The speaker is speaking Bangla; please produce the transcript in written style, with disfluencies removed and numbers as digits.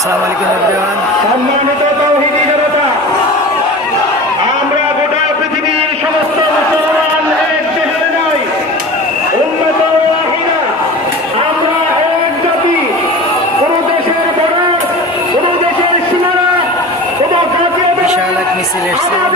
আসসালামু আলাইকুম এভরিওয়ান। সম্মানিত তাওহীদি জনতা, আমরা গোটা পৃথিবীর সমস্ত মুসলমান এক দেশের নয়, উম্মত ওয়াহিদা। আমরা এক জাতি। কোন দেশের বর্ডার, কোন দেশের সীমানা, কোন জাতীয় বিশাল এক মিছিল এসছে।